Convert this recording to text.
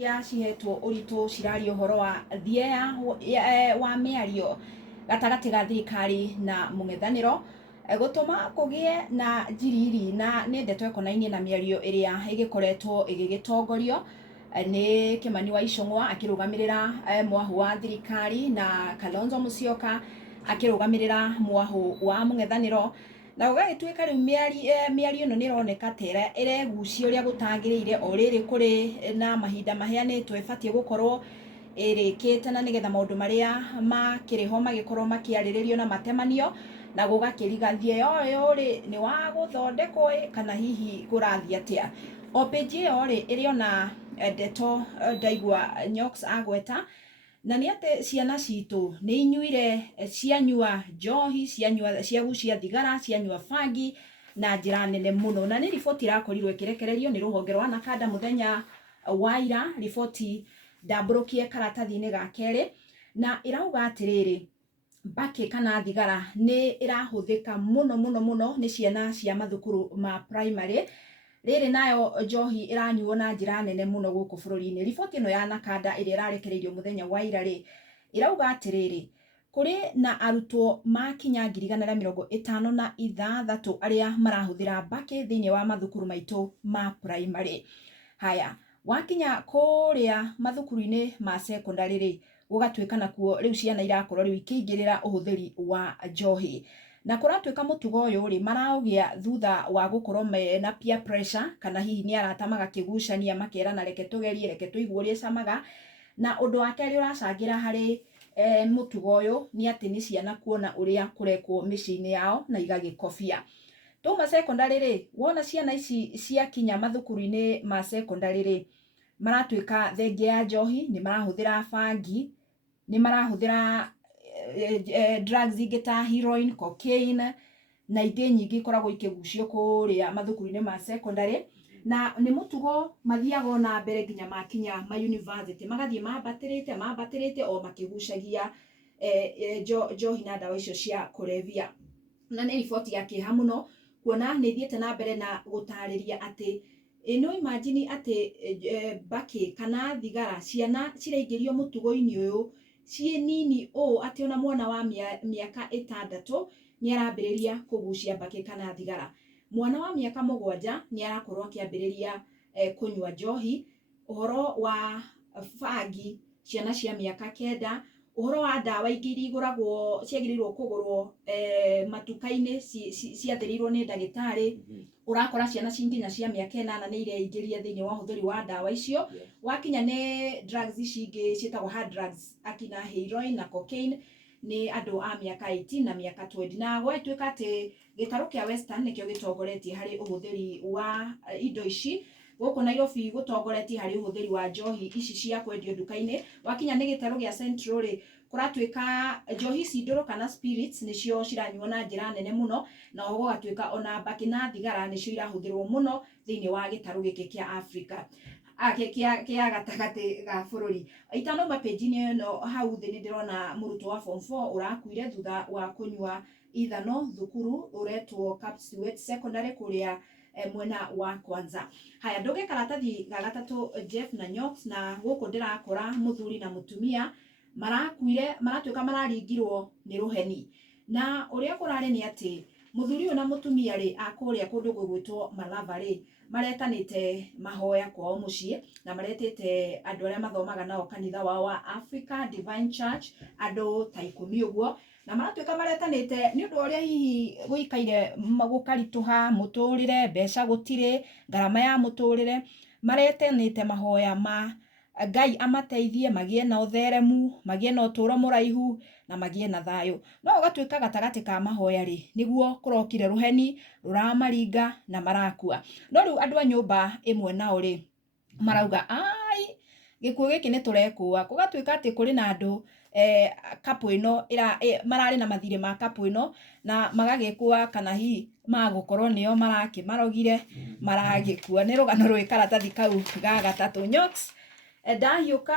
ya cihetwo ũritũ ciraria ũhoro wa thieya wa mĩario gatagatĩ ga thirikari na mũng'ethanĩro gũtũma kũgĩe na njiriri na nĩ ndeto ĩkonainie na mĩario ĩrĩa ĩgĩkoretwo ĩgĩgĩtongorio nĩ Kimani wa Ichung'wa akĩrũgamĩrĩra mwahũ wa thirikari na Kalonzo Musyoka akĩrũgamĩrĩra mwahũ wa mũng'ethanĩro, na gũgagĩtuĩka rĩu mĩario ĩno nĩ ĩroneka ta ĩregucia ũrĩa gũtagĩrĩire o rĩrĩ kũrĩ na mahinda maheanĩtwo ĩbatiĩ gũkorwo ĩrĩkĩte, na nĩgetha maũndũ marĩa makĩrĩho magĩkorwo makĩarĩrĩrio na matemanio, na gũgakĩrigathia yo rĩ nĩ wa gũthondekwo kana hihi kũrathiĩ atĩa. O page ĩyo rĩ ĩrĩ ona ndeto ndaigua Nyoks agweta, na nĩ atĩ ciana citũ nĩ inyuire cianyua njohi, ciagucia thigara, cianyua bangi na njĩra nene mũno, na nĩ riboti irakorirwo ĩkĩrekererio nĩ rũhonge rwa NACADA mũthenya wa ira, riboti ndambũrũkie karatathi-inĩ ga kerĩ, na ĩrauga atĩrĩrĩ, mbakĩ kana thigara nĩ ĩrahũthĩka mũno nĩ ciana cia mathukuru ma primary, rĩrĩ nayo njohi ĩranyuo na njĩra nene mũno gũkũ bũrũri-inĩ. Riboti ĩno ya NACADA ĩrĩa ĩrarekereirio mũthenya wa ira rĩ, ĩrauga atĩrĩrĩ, kũrĩ na arutwo makinya 156,000 arĩa marahũthĩra mbakĩ thĩinĩ wa mathukuru maitũ ma primary. Haya, wakinya kũrĩa mathukuru-inĩ ma secondary rĩ, gũgatuĩka nakuo rĩu ciana irakorwo rĩu ikĩingĩrĩra ũhũthĩri wa njohi, na kũratuĩka mũtugo ũyũ rĩ maraũgĩa thutha wa gũkorwo mena peer pressure, kana hihi nĩ arata magakĩgucania makerana reke tũgerie, reke tũigue ũrĩa ĩcamaga, na ũndũ wa kerĩ ũracangĩra harĩ mũtugo ũyũ nĩ atĩ nĩ ciana kuona ũrĩa kũrekwo mĩciĩ-inĩ yao na igagĩkobia. Tuma secondary rĩ, wona ciana ici ciakinya mathukuru-inĩ ma secondary rĩ, maratuĩka thengia ya njohi, nĩ marahũthĩra bangi, nĩ marahũthĩra drugs ingĩ ta heroin, cocaine na ingĩ nyingĩ ikoragwo ikĩgucio kũrĩa mathukuru-inĩ ma secondary, na nĩ mũtugo mathiaga na mbere nginya makinya ma university, magathiĩ mambatĩrĩte o makĩgucagia njohi na ndawa icio cia kũrebia. Na nĩ riboti ya kĩeha mũno kuona nĩ ithiĩte na mbere na gũtarĩria atĩ no imagine atĩ mbakĩ kana thigara ciana ciraingĩrio mũtugo-inĩ ũyũ ciĩ nini ũũ atĩ ona mwana wa mĩaka 6 nĩ arambĩrĩria kũgucia mbakĩ kana thigara. Mwana wa mĩaka 7 nĩ arakorwo akĩambĩrĩria kũnyua njohi, ũhoro wa bangi ciana cia mĩaka 9, ũhoro wa ndawa ingĩ iria igũragwo ciagĩrĩirwo kũgũrwo matuka-inĩ ciathĩrĩirwo nĩ ndagĩtarĩ, ũrakora ciana nginya cia mĩaka 8 nĩ ireingĩria thĩinĩ wa ũhũthĩri wa ndawa icio. Wakinya nĩ drugs ici ingĩ ciĩtagwo hard drugs, akina heroin na cocaine, nĩ andũ a mĩaka 18 na mĩaka 20, na gwatuĩka atĩ gĩtarũ kĩa Western nĩkĩo gĩtongoretie harĩ ũhũthĩri wa indo ici, gũkũ Nairobi gũtongoretie harĩ ũhũthĩri wa njohi ici cia kwendio nduka-inĩ. Wakinya nĩ gĩtarũ gĩa Central rĩ, kũratuĩka njohi ici ndũrũ kana spirits nĩcio ciranyuo na njĩra nene mũno, na oho gũgatuĩka ona mbakĩ na thigara nĩcio irahũthĩrwo mũno thĩinĩ wa gĩtarũ gĩkĩ kĩa Africa kĩa gatagatĩ ga bũrũri. Itanauma page-inĩ ĩno hau thĩ nĩ ndĩrona mũrutwo wa form 4 ũrakuire thutha wa kũnyua ithano thukuru ũretwo Kapseret Secondary kũrĩa mwena wa Kwanza. Haya, ndoge karatathi ga gatatũ Jeff na Nyoks, na gũkũ ndĩrakora mũthuri na mũtumia marakuire, maratuĩka mararingirwo nĩ rũheni, na ũrĩa kũrarĩ nĩ atĩ mũthuri ũyũ na mũtumia rĩ akũrĩa kũndũ gwĩtwo Malava rĩ maretanĩte mahoya kwao mũciĩ, na maretĩte andũ arĩa mathomaga nao kanitha wao wa Africa Divine Church, andũ ta 10 ũguo, na maratuĩka maretanĩte nĩ ũndũ ũrĩa hihi gũikaire gũkaritũha mũtũrĩre, mbeca gũtirĩ, ngarama ya mũtũrĩre, maretanĩte mahoya ma Ngai amateithie magĩe na ũtheremu, magĩe na ũtũũro mũraihu na magĩe na thayũ. No ũgatuĩka gatagatĩ ka mahoya rĩ nĩguo kũrokire rũheni rũramaringa na marakua. No rĩu andũ a nyũmba ĩmwe nao rĩ marauga ai gĩkuũ gĩkĩ nĩ tũrekũa. Gũgatuĩka atĩ kũrĩ na andũ kapu ĩno mararĩ na mathirĩ ma kapu ĩno na magagĩkua, kana hihi magũkorwo nĩo marakĩmarogire maragĩkua. Nĩ rũgano rwĩ karatathi kau ga gatatũ. Nyoks ndahiũka